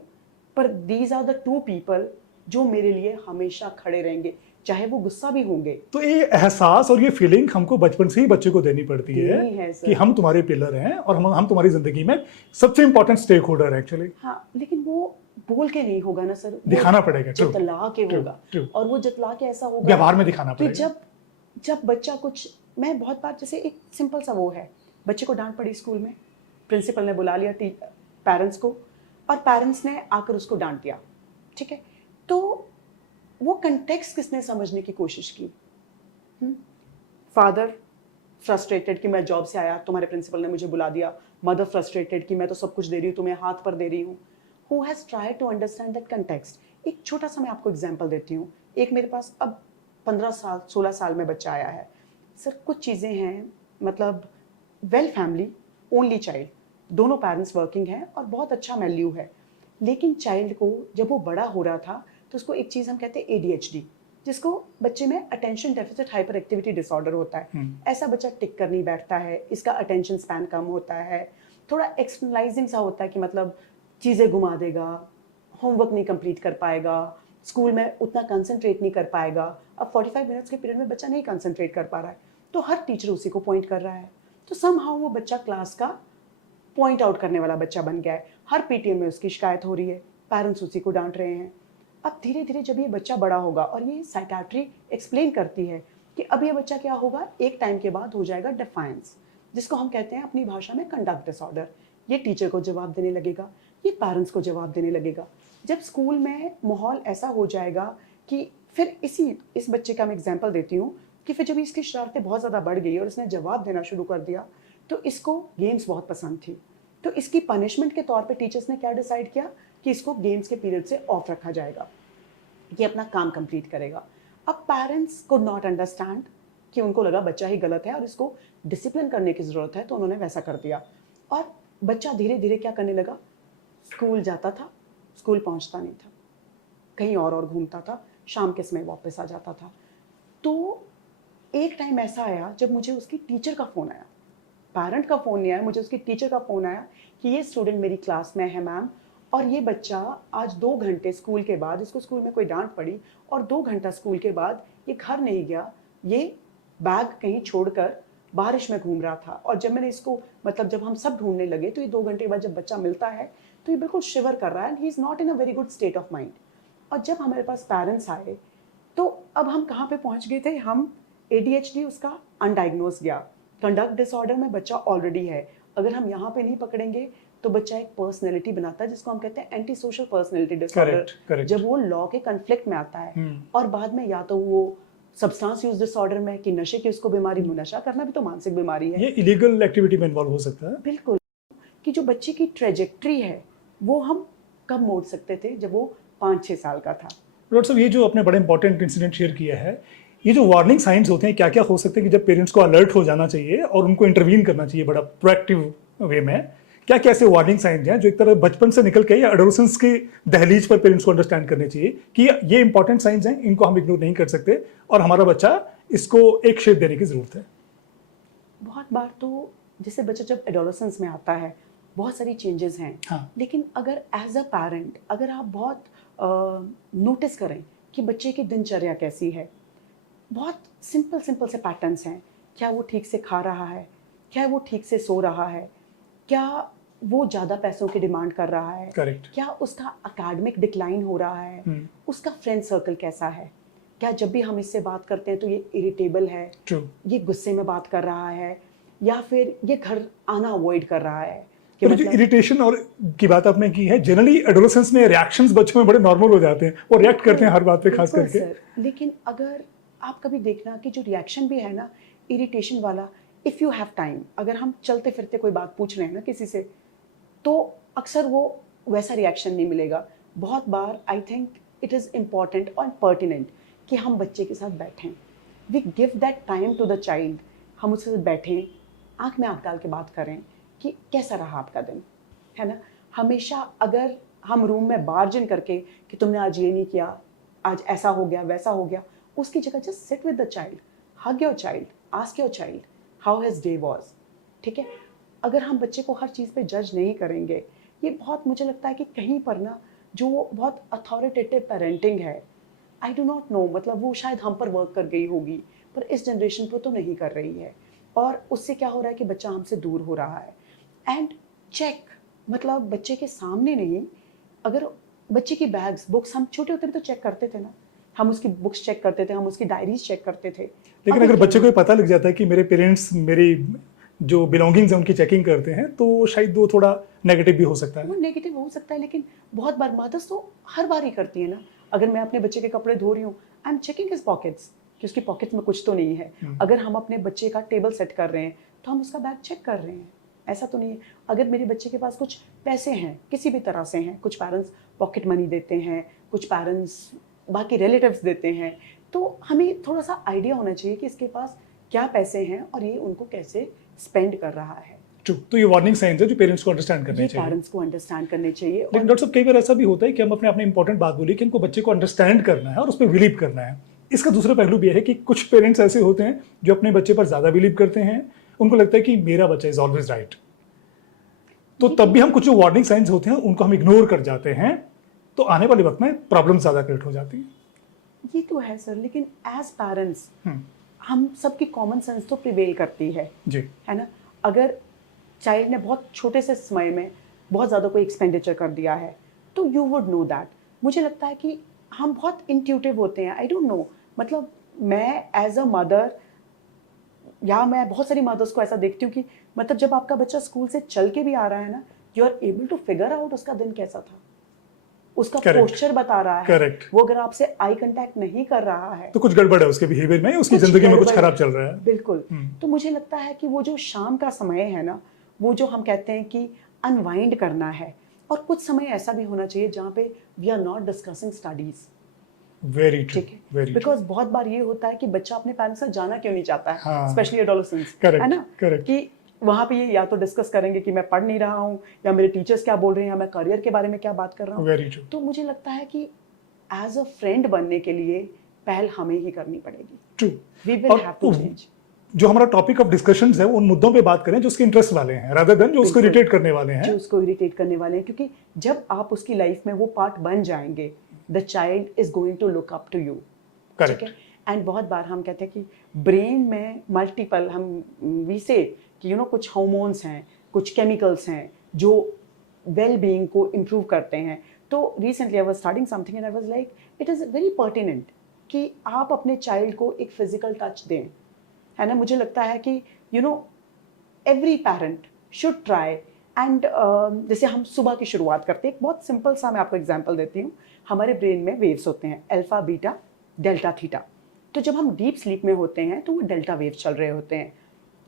पर these are the two people जो मेरे लिए हमेशा खड़े रहेंगे, चाहे वो गुस्सा भी होंगे। तो ये एहसास और ये फीलिंग हमको बचपन से ही बच्चे को देनी पड़ती है कि हम तुम्हारे पिलर हैं और हम तुम्हारी जिंदगी में सबसे इंपॉर्टेंट स्टेक होल्डर है एक्चुअली। हाँ, लेकिन वो बोल के नहीं होगा ना सर, दिखाना पड़ेगा, जतला के होगा। और वो जतला के ऐसा होगा व्यवहार में दिखाना पड़ेगा कि जब बच्चा कुछ, मैं बहुत बार, जैसे एक सिंपल सा वो है, बच्चे को डांट पड़ी स्कूल में, प्रिंसिपल ने बुला लिया पेरेंट्स को, और पेरेंट्स ने आकर उसको डांट दिया, ठीक है, तो वो कंटेक्स्ट किसने समझने की कोशिश की? फादर फ्रस्ट्रेटेड कि मैं जॉब से आया, तुम्हारे प्रिंसिपल ने मुझे बुला दिया। मदर फ्रस्ट्रेटेड कि मैं तो सब कुछ दे रही हूँ, तुम्हें हाथ पर दे रही हूँ। Who has tried to understand that context? एक छोटा सा मैं आपको एग्जाम्पल देती हूँ। एक मेरे पास अब 15 साल 16 साल में बच्चा आया है सर। कुछ चीज़ें हैं, मतलब वेल फैमिली, ओनली चाइल्ड, दोनों पेरेंट्स वर्किंग हैं और बहुत अच्छा वैल्यू है, लेकिन चाइल्ड को जब वो बड़ा हो रहा था तो उसको एक चीज़ हम कहते हैं ADHD, जिसको बच्चे में attention deficit hyper activity disorder होता है। ऐसा बच्चा टिक कर नहीं बैठता है, इसका अटेंशन स्पैन कम होता है, थोड़ा एक्सटर्नलाइजिंग सा होता है कि मतलब चीज़ें घुमा देगा, होमवर्क नहीं कंप्लीट कर पाएगा, स्कूल में उतना कंसंट्रेट नहीं कर पाएगा। अब 45 मिनट्स के पीरियड में बच्चा नहीं कंसंट्रेट कर पा रहा है, तो हर टीचर उसी को पॉइंट कर रहा है, तो समहाउ वो बच्चा क्लास का पॉइंट आउट करने वाला बच्चा बन गया है। हर PTM में उसकी शिकायत हो रही है, पेरेंट्स उसी को डांट रहे हैं। अब धीरे धीरे जब ये बच्चा बड़ा होगा, और ये साइकियाट्री एक्सप्लेन करती है कि अब ये बच्चा क्या होगा, एक टाइम के बाद हो जाएगा डिफायंस, जिसको हम कहते हैं अपनी भाषा में कंडक्ट डिसऑर्डर। ये टीचर को जवाब देने लगेगा, ये पेरेंट्स को जवाब देने लगेगा। जब स्कूल में माहौल ऐसा हो जाएगा कि फिर इस बच्चे का मैं एग्जाम्पल देती हूँ कि फिर जब इसकी शरारतें बहुत ज़्यादा बढ़ गई और इसने जवाब देना शुरू कर दिया, तो इसको गेम्स बहुत पसंद थी, तो इसकी पनिशमेंट के तौर पे टीचर्स ने क्या डिसाइड किया कि इसको गेम्स के पीरियड से ऑफ रखा जाएगा, ये अपना काम कंप्लीट करेगा। अब पेरेंट्स को नॉट अंडरस्टैंड कि उनको लगा बच्चा ही गलत है और इसको डिसिप्लिन करने की ज़रूरत है, तो उन्होंने वैसा कर दिया। और बच्चा धीरे धीरे क्या करने लगा, स्कूल जाता था, स्कूल पहुंचता नहीं था, कहीं और घूमता था, शाम के समय वापस आ जाता था। तो एक टाइम ऐसा आया जब मुझे उसकी टीचर का फ़ोन आया, पेरेंट का फ़ोन नहीं आया, मुझे उसकी टीचर का फ़ोन आया कि ये स्टूडेंट मेरी क्लास में है मैम, और ये बच्चा आज 2 घंटे स्कूल के बाद, इसको स्कूल में कोई डांट पड़ी और 2 घंटा स्कूल के बाद ये घर नहीं गया, ये बैग कहीं छोड़कर बारिश में घूम रहा था। और जब मैंने इसको, मतलब जब हम सब ढूंढने लगे, तो ये 2 घंटे बाद जब बच्चा मिलता है तो ये बिल्कुल शिवर कर रहा है, and he is not in a very good state of mind. और जब हमारे पास पेरेंट्स आए, तो अब हम कहाँ पे पहुँच गए थे, हम ADHD उसका अनडायग्नोज गया, कंडक्ट डिसऑर्डर में बच्चा ऑलरेडी है। अगर हम यहाँ पे नहीं पकड़ेंगे तो बच्चा एक पर्सनैलिटी बनाता है, जिसको हम कहते हैं एंटी सोशल पर्सनैलिटी डिसऑर्डर। जब वो लॉ के कन्फ्लिक्ट में आता है, और बाद में या तो वो सब्सटेंस यूज डिसऑर्डर में, कि नशे की उसको बीमारी, नशा करना भी तो मानसिक बीमारी है, ये इलीगल एक्टिविटी में इन्वॉल्व हो सकता है। बिल्कुल, कि जो बच्चे की ट्रेजेक्ट्री है वो हम कब मोड़ सकते थे, जब वो 5-6 साल का था। डॉक्टर साहब, ये जो आपने बड़ा इंपॉर्टेंट इंसिडेंट शेयर किया है, ये जो वार्निंग साइंस होते हैं, क्या क्या हो सकते हैं कि जब पेरेंट्स को अलर्ट हो जाना चाहिए और उनको इंटरवीन करना चाहिए बड़ा प्रोएक्टिव वे में, क्या क्या ऐसे वार्निंग साइंस हैं जो एक तरह बचपन से निकल के या एडोलेसेंस की दहलीज पर पेरेंट्स को अंडरस्टैंड करने चाहिए कि ये इंपॉर्टेंट साइंस हैं, इनको हम इग्नोर नहीं कर सकते और हमारा बच्चा इसको एक शेप देने की जरूरत है? बहुत बार तो जैसे बच्चा जब एडोलेसेंस में आता है, बहुत सारी चेंजेस हैं। हाँ। लेकिन अगर एज अ पेरेंट अगर आप बहुत नोटिस करें कि बच्चे की दिनचर्या कैसी है, बहुत सिंपल सिंपल से पैटर्न्स हैं। क्या वो ठीक से खा रहा है, क्या वो ठीक से सो रहा है, क्या वो ज़्यादा पैसों की डिमांड कर रहा है, करेक्ट। क्या उसका अकेडमिक डिक्लाइन हो रहा है, उसका फ्रेंड सर्कल कैसा है, क्या जब भी हम इससे बात करते हैं तो ये इरिटेबल है, ट्रू। ये गुस्से में बात कर रहा है, या फिर ये घर आना अवॉइड कर रहा है कि तो जो इरिटेशन और की बात आपने की है, जनरली एडोलेसेंस में रिएक्शंस बच्चों में बड़े नॉर्मल हो जाते हैं, वो रिएक्ट करते हैं हर बात पे खास बिल्कुल करके। सर। लेकिन अगर आप कभी देखना कि जो रिएक्शन भी है ना इरिटेशन वाला, इफ़ यू हैव टाइम, अगर हम चलते फिरते कोई बात पूछ रहे हैं ना किसी से, तो अक्सर वो वैसा रिएक्शन नहीं मिलेगा। बहुत बार I think it is important और पर्टिनेंट कि हम बच्चे के साथ बैठें, we give that time to the child. हम उसके साथ बैठें, आँख में आँख डाल के बात करें कि कैसा रहा आपका दिन, है ना। हमेशा अगर हम रूम में बार्ज इन करके कि तुमने आज ये नहीं किया, आज ऐसा हो गया वैसा हो गया, उसकी जगह just sit with the child, hug your child, ask your child how his day was. ठीक है, अगर हम बच्चे को हर चीज़ पे जज नहीं करेंगे, ये बहुत मुझे लगता है कि कहीं पर ना जो बहुत अथॉरिटेटिव पेरेंटिंग है, आई डू नॉट नो, मतलब वो शायद हम पर वर्क कर गई होगी पर इस जनरेशन पर तो नहीं कर रही है। और उससे क्या हो रहा है कि बच्चा हमसे दूर हो रहा है। एंड चेक, मतलब बच्चे के सामने नहीं, अगर बच्चे की बैग्स बुक्स हम छोटे होते थे तो चेक करते थे ना, हम उसकी बुक्स चेक करते थे, हम उसकी डायरीज चेक करते थे। लेकिन अगर बच्चे को ये पता लग जाता है कि मेरे पेरेंट्स मेरी जो बिलोंगिंग्स हैं उनकी चेकिंग करते हैं, तो शायद वो थोड़ा नेगेटिव भी हो सकता है। वो नेगेटिव हो सकता है, लेकिन बहुत बार मदर्स तो हर बार ही करती है ना। अगर मैं अपने बच्चे के कपड़े धो रही हूँ, I am checking his pockets कि उसकी पॉकेट्स में कुछ तो नहीं है। अगर हम अपने बच्चे का टेबल सेट कर रहे हैं तो हम उसका बैग चेक कर रहे हैं, ऐसा तो नहीं है। अगर मेरे बच्चे के पास कुछ पैसे हैं, किसी भी तरह से हैं, कुछ पेरेंट्स पॉकेट मनी देते हैं, कुछ पेरेंट्स बाकी रिलेटिव्स देते हैं, तो हमें थोड़ा सा आइडिया होना चाहिए कि इसके पास क्या पैसे हैं और ये उनको कैसे स्पेंड कर रहा है। ट्रू। तो ये वार्निंग साइंस है जो पेरेंट्स को अंडरस्टैंड करने ये चाहिए। पेरेंट्स को अंडरस्टैंड करने चाहिए। लेकिन डॉक्टर साहब, कई बार ऐसा भी होता है कि हम अपने आपने इंपॉर्टेंट बात बोली कि इनको बच्चे को अंडरस्टैंड करना है और उस पर बिलीव करना है। इसका दूसरा पहलू भी है कि कुछ पेरेंट्स ऐसे होते हैं जो अपने बच्चे पर ज्यादा बिलीव करते हैं, उनको लगता है कि मेरा बच्चा इज ऑलवेज राइट, तो तब भी हम कुछ जो वार्निंग साइंस होते हैं उनको हम इग्नोर कर जाते हैं, तो आने वाले वक्त में प्रॉब्लम ज्यादा क्रिएट हो जाती है। ये तो है सर, लेकिन एज पेरेंट्स हम सबकी कॉमन सेंस तो प्रिवेल करती है जी। है ना। अगर चाइल्ड ने बहुत छोटे से समय में बहुत ज़्यादा कोई एक्सपेंडिचर कर दिया है तो यू वुड नो दैट। मुझे लगता है कि हम बहुत इंट्यूटिव होते हैं, आई डोंट नो, मतलब मैं एज अ मदर, या मैं बहुत सारी मदर्स को ऐसा देखती हूँ कि मतलब जब आपका बच्चा स्कूल से चल के भी आ रहा है ना, you are able to figure out उसका दिन कैसा था, उसका पोस्चर बता रहा है। Correct. वो अगर आपसे आई कांटेक्ट नहीं कर रहा है तो कुछ गड़बड़ है उसके बिहेवियर में, उसकी जिंदगी में कुछ खराब चल रहा है। बिल्कुल। तो मुझे लगता है कि वो जो शाम का समय है ना, वो जो हम कहते हैं कि अनवाइंड करना है, और कुछ समय ऐसा भी होना चाहिए जहाँ पे we are not discussing studies. Very true, ठीक है, वेरी बिकॉज बहुत बार ये होता है कि बच्चा अपने पेरेंट्स से जाना क्यों नहीं चाहता है, हाँ, स्पेशली एडोलेसेंस, है ना, कि वहाँ पे ये या तो डिस्कस करेंगे कि मैं पढ़ नहीं रहा हूँ, या मेरे टीचर्स क्या बोल रहे हैं, या मैं करियर के बारे में क्या बात कर रहा हूँ। तो मुझे लगता है कि एज अ फ्रेंड बनने के लिए पहल हमें ही करनी पड़ेगी। True, we will have to change. जो हमारा टॉपिक ऑफ डिस्कशन है उन मुद्दों पे बात करें जो उसके इंटरेस्ट वाले हैं, रादर देन जो उसको इरिटेट करने वाले हैं। जो उसको इरिटेट करने वाले हैं, क्योंकि जब आप उसकी लाइफ में वो पार्ट बन जाएंगे, the child is going to look up to you. Correct. And बहुत बार हम कहते हैं कि ब्रेन में मल्टीपल, हम वी से कि यू नो कुछ हार्मोन्स हैं, कुछ केमिकल्स हैं जो वेल बीइंग को इम्प्रूव करते हैं। तो recently I was starting something and I was like it is very pertinent कि आप अपने चाइल्ड को एक फिजिकल टच दें, है ना। मुझे लगता है कि you know every parent should try. And जैसे हम सुबह की शुरुआत करते हैं, एक बहुत सिंपल सा मैं आपको एग्जांपल देती हूँ। हमारे ब्रेन में वेव्स होते हैं, अल्फा, बीटा, डेल्टा, थीटा। तो जब हम डीप स्लीप में होते हैं तो वो डेल्टा वेव चल रहे होते हैं।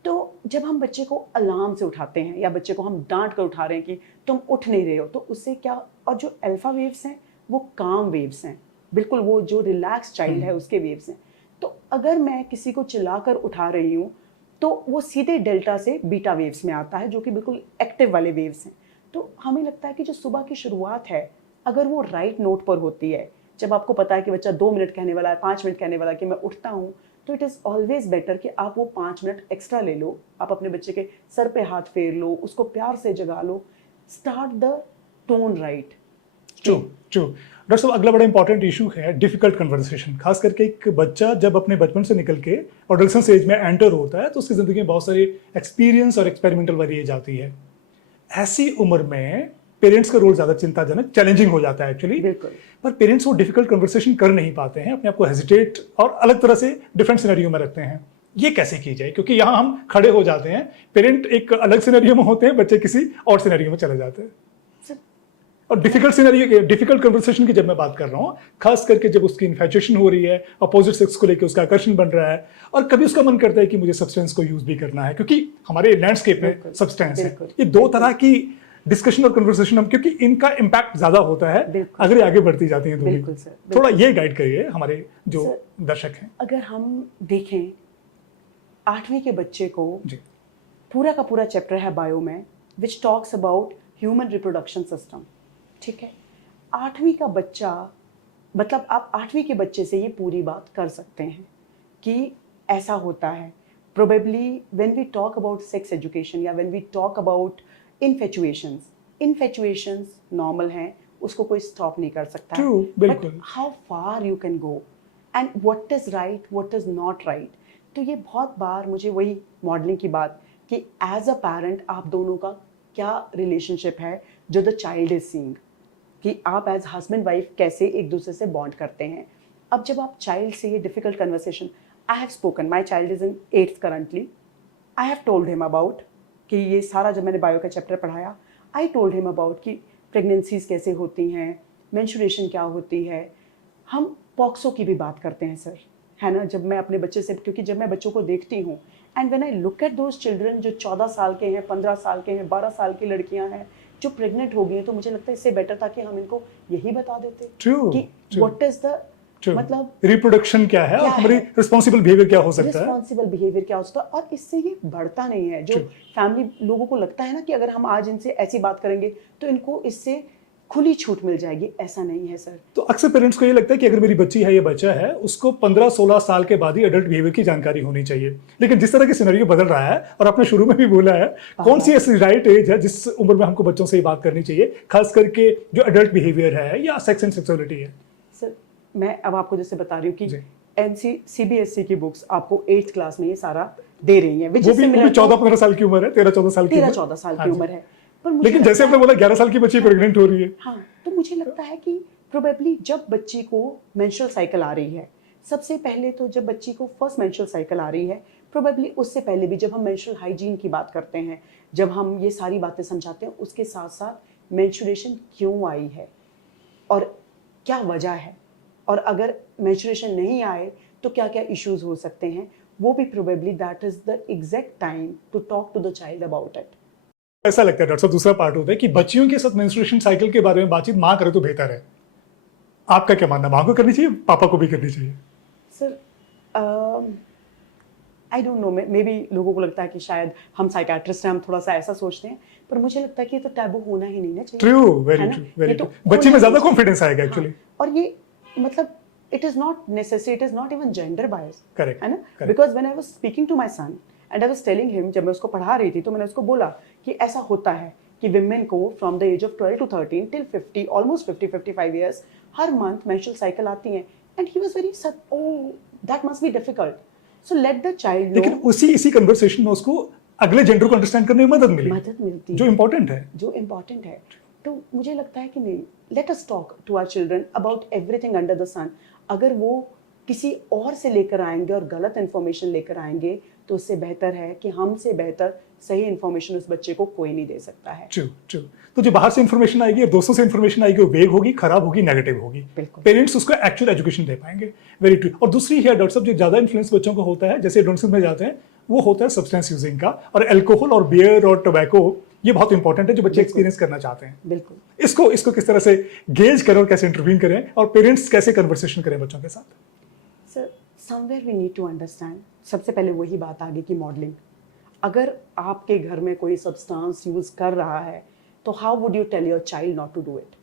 तो जब हम बच्चे को अलार्म से उठाते हैं या बच्चे को हम डांट कर उठा रहे हैं कि तुम उठ नहीं रहे हो, तो उससे क्या, और जो अल्फा वेव्स हैं वो काम वेव्स हैं, बिल्कुल वो जो रिलैक्स चाइल्ड है उसके वेव्स हैं। तो अगर मैं किसी को चिल्लाकर उठा रही हूँ तो वो सीधे डेल्टा से बीटा वेव्स में आता है, जो कि बिल्कुल एक्टिव वाले वेव्स हैं। तो हमें लगता है कि जो सुबह की शुरुआत है, अगर वो राइट नोट पर होती है, जब आपको पता है कि बच्चा 2 मिनट कहने वाला है, 5 मिनट कहने वाला है कि मैं उठता हूँ, तो इट इज़ ऑलवेज बेटर कि आप वो 5 मिनट एक्स्ट्रा ले लो, आप अपने बच्चे के सर पे हाथ फेर लो, उसको प्यार से जगा लो, start the tone right. True true. Doctor साहब, अगला बड़ा इंपॉर्टेंट इशू है डिफिकल्ट कन्वर्सेशन। खास करके एक बच्चा जब अपने बचपन से निकल के एडोलसेंस एज में एंटर होता है तो उसकी जिंदगी में बहुत सारे एक्सपीरियंस और एक्सपेरिमेंटल वाली एज आती है। ऐसी उम्र में पेरेंट्स का रोल ज्यादा चिंताजनक, चैलेंजिंग हो जाता है एक्चुअली। बिल्कुल। पर पेरेंट्स वो डिफिकल्ट कन्वर्सेशन कर नहीं पाते हैं, अपने आप को हेजिटेट और अलग तरह से डिफरेंट सिनेरियो में रखते हैं। ये कैसे की जाए? क्योंकि यहाँ हम खड़े हो जाते हैं, पेरेंट एक अलग सिनेरियो में होते हैं, बच्चे किसी और सिनेरियो में चले जाते हैं। और डिफिकल्ट सिनेरियो, डिफिकल्ट कन्वर्सेशन की जब मैं बात कर रहा हूँ, खास करके जब उसकी इन्फैचुएशन हो रही है, अपोजिट सेक्स को लेकर उसका आकर्षण बन रहा है, और कभी उसका मन करता है कि मुझे सब्सटेंस को यूज भी करना है, क्योंकि हमारे लैंडस्केप में सब्सटेंस है। ये दो तरह की डिस्कशन और कन्वर्सेशन हम, क्योंकि इनका इम्पैक्ट ज्यादा होता है अगर ये आगे बढ़ती जाती हैं दोनों। थोड़ा ये गाइड करिए हमारे जो दर्शक हैं। अगर हम देखें 8वीं के बच्चे को, जी, पूरा का पूरा चैप्टर है बायो में which talks about human reproduction system. ठीक है, 8वीं का बच्चा, मतलब आप 8वीं के बच्चे से ये पूरी बात कर सकते हैं कि ऐसा होता है। Probably when we talk about sex education या when we talk about infatuations normal हैं, उसको कोई स्टॉप नहीं कर सकता है। True, बिल्कुल। But how far you can go and what is right, what is not right. तो ये बहुत बार मुझे वही मॉडलिंग की बात कि एज अ पेरेंट आप दोनों का क्या रिलेशनशिप है जो द चाइल्ड इज सीइंग, कि आप एज हस्बैंड वाइफ कैसे एक दूसरे से बॉन्ड करते हैं। अब जब आप चाइल्ड से ये difficult conversation, I have spoken, my child is in 8th currently, I have told him about कि ये सारा जब मैंने बायो का चैप्टर पढ़ाया, आई टोल्ड हिम अबाउट कि प्रेगनेंसीज कैसे होती हैं, मेंस्ट्रुएशन क्या होती है। हम पॉक्सो की भी बात करते हैं सर, है ना, जब मैं अपने बच्चे से, क्योंकि जब मैं बच्चों को देखती हूँ and when I look at those children जो 14 साल के हैं, 15 साल के हैं, 12 साल की लड़कियां हैं जो प्रेग्नेंट हो गई हैं, तो मुझे लगता है इससे बेटर था कि हम इनको यही बता देते कि व्हाट इज द मतलब रिप्रोडक्शन क्या है और हमारी रिस्पॉन्सिबल बिहेवियर क्या हो सकता है, रिस्पॉन्सिबल बिहेवियर क्या हो सकता है। और इससे ये बढ़ता नहीं है। जो फैमिली लोगों को लगता है ना कि अगर हम आज इनसे ऐसी बात करेंगे तो इनको इससे खुली छूट मिल जाएगी, ऐसा नहीं है सर। तो अक्सर पेरेंट्स को ये लगता है कि अगर मेरी बच्ची है या बच्चा है, उसको 15-16 साल के बाद ही एडल्ट बिहेवियर की जानकारी होनी चाहिए। लेकिन जिस तरह की सिनेरियो बदल रहा है, और आपने शुरू में भी बोला है, कौन सी ऐसी राइट एज है जिस उम्र में हमको बच्चों से ये बात करनी चाहिए, खास करके जो एडल्ट बिहेवियर है या सेक्स एंड सेक्सुअलिटी है? सर मैं अब आपको जैसे बता रही हूँ कि CBSE की बुक्स आपको 8th क्लास में ये सारा दे रही हैं, वो भी 14-15 साल की उम्र है, 13-14 साल की 13-14 साल की उम्र है। पर लेकिन जैसे आपने बोला 11 साल की बच्ची प्रेग्नेंट हो रही है। हाँ, तो मुझे लगता है कि प्रोबेबली जब बच्ची को मेंस्ट्रुअल साइकिल आ रही है, सबसे पहले तो जब बच्ची को फर्स्ट मेंस्ट्रुअल साइकिल आ रही है, प्रोबेबली उससे पहले भी जब हम मेंस्ट्रुअल हाइजीन की बात करते हैं, जब हम ये सारी बातें समझाते हैं, उसके साथ साथ मेंस्ट्रुएशन क्यों आई है और क्या वजह है, और अगर मेंस्ट्रुएशन नहीं आए तो क्या क्या इश्यूज हो सकते हैं, वो भी probably that is the exact time to talk to the child about it. ऐसा लगता है डॉक्टर साहब, दूसरा पार्ट होता है कि बच्चियों के साथ मेंस्ट्रुएशन साइकिल के बारे में बातचीत माँ करे तो बेहतर है। आपका क्या मानना, माँ को करनी चाहिए, पापा को भी करनी चाहिए? Sir I don't know, may be लोगों को लगता है कि शायद हम साइकियाट्रिस्ट हैं, हम थोड़ा सा ऐसा सोचते हैं, पर मुझे लगता है कि ये तो टैबू होना ही नहीं चाहिए। True, very true, very true. बच्चे में ज्यादा कॉन्फिडेंस आएगा एक्चुअली। और ये मतलब it is not necessary, it is not even gender bias, correct, है ना? Because when I was speaking to my son and I was telling him, जब मैं उसको पढ़ा रही थी तो मैंने उसको बोला कि ऐसा होता है कि women को from the age of 12 to 13 till 50, almost 50-55 years, her month menstrual cycle आती हैं, and he was very sad, oh that must be difficult, so let the child know। लेकिन इसी कन्वर्सेशन में उसको अगले जेंडर को अंडरस्टैंड करने में मदद मिलती जो इम्पोर्टेंट है। तो मुझे लगता है कि नहीं, let us talk to our children about everything under the sun. अगर वो किसी और से लेकर आएंगे और गलत इन्फॉर्मेशन लेकर आएंगे तो उससे बेहतर है कि हमसे बेहतर सही इन्फॉर्मेशन उस बच्चे को कोई नहीं दे सकता है। ट्रू। तो जो बाहर से इन्फॉर्मेशन आएगी और दोस्तों से इन्फॉर्मेशन आएगी, वो वेग होगी, खराब होगी, नेगेटिव होगी। पेरेंट्स उसको एक्चुअल एजुकेशन दे पाएंगे। Very true. और दूसरी है डॉक्टर साहब, जो ज्यादा इन्फ्लुएंस बच्चों को होता है, जैसे एडोलसेंस में जाते हैं, वो होता है सब्सटेंस यूजिंग का, और अल्कोहल और बियर और टोबैको, ये बहुत इंपॉर्टेंट है जो बच्चे एक्सपीरियंस करना चाहते हैं। बिल्कुल। इसको किस तरह से गेज करें और कैसे इंटरवीन करें, और पेरेंट्स कैसे कन्वर्सेशन करें बच्चों के साथ? Sir somewhere we need to understand, सबसे पहले वही बात आ गई कि मॉडलिंग, अगर आपके घर में कोई सब्सटेंस यूज कर रहा है तो how would you tell your child not to do it?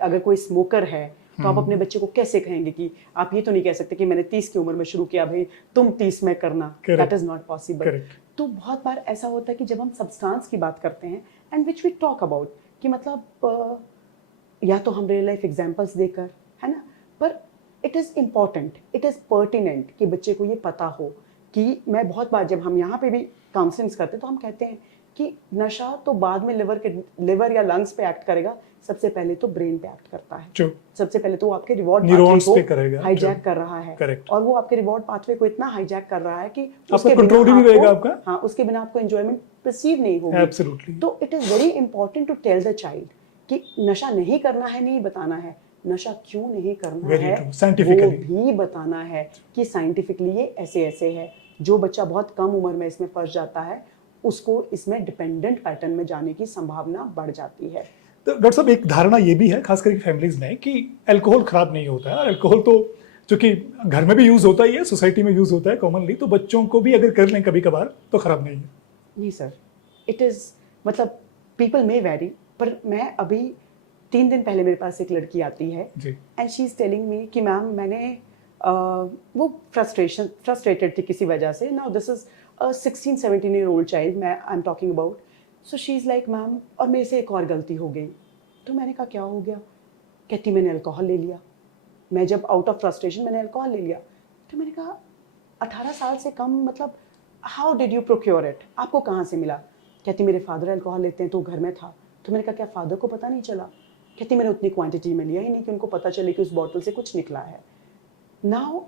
अगर कोई स्मोकर है तो आप अपने बच्चे को कैसे कहेंगे कि आप ये तो नहीं कह सकते कि मैंने 30 की उम्र में शुरू किया, भाई तुम 30 में करना, दैट इज नॉट पॉसिबल। तो बहुत बार ऐसा होता है कि जब हम सब्सटेंस की बात करते हैं and which we talk about कि मतलब या तो हम रियल लाइफ एग्जांपल्स देकर, है ना, पर it is important, it is pertinent कि बच्चे को ये पता हो कि मैं बहुत बार जब हम यहाँ पे भी काउंसलिंग करते हैं तो हम कहते हैं कि नशा तो बाद में लिवर या लंग्स पे एक्ट करेगा, सबसे पहले तो ब्रेन पे एक्ट करता है। True. सबसे पहले तो वो आपके रिवॉर्ड न्यूरॉन्स पे करेगा, हाईजैक कर रहा है। Correct. और वो आपके रिवॉर्ड पाथवे को इतना हाईजैक कर रहा है कि आपका कंट्रोल ही नहीं रहेगा आपका। हाँ, उसके बिना आपको एंजॉयमेंट परसीव नहीं होगी। Absolutely. तो it is very important to tell the child कि नशा नहीं करना है, नहीं बताना है, नशा क्यों नहीं करना Very है true. Scientifically. वो भी बताना है कि साइंटिफिकली ये ऐसे ऐसे है। जो बच्चा बहुत कम उम्र में इसमें फंस जाता है उसको इसमें डिपेंडेंट पैटर्न में जाने की संभावना बढ़ जाती है। तो डॉक्टर साहब, एक धारणा ये भी है खास करके फैमिलीज में कि अल्कोहल खराब नहीं होता है, और अल्कोहल तो चूंकि घर में भी यूज होता ही है, सोसाइटी में यूज होता है कॉमनली, तो बच्चों को भी अगर कर लें कभी कभार तो खराब नहीं है। नहीं सर, इट इज़ मतलब पीपल मे वेरी, पर मैं अभी 3 दिन पहले मेरे पास एक लड़की आती है and she is telling me कि मैम मैंने वो फ्रस्ट्रेटेड थी किसी वजह से। Now this is 16-17 year old child मैं I am talking about. So she is like ma'am, और मेरे से एक और गलती हो गई। तो मैंने कहा क्या हो गया? कहती मैंने अल्कोहल ले लिया। मैं जब आउट ऑफ फ्रस्ट्रेशन मैंने अल्कोहल ले लिया। तो मैंने कहा 18 साल से कम, मतलब how did you procure it? आपको कहाँ से मिला? कहती मेरे फादर अल्कोहल लेते हैं तो घर में था। तो मैंने कहा क्या फादर को पता नहीं चला? कहती मैंने उतनी क्वांटिटी में लिया ही नहीं कि उनको पता चले कि उस बॉटल से कुछ निकला है। नाउ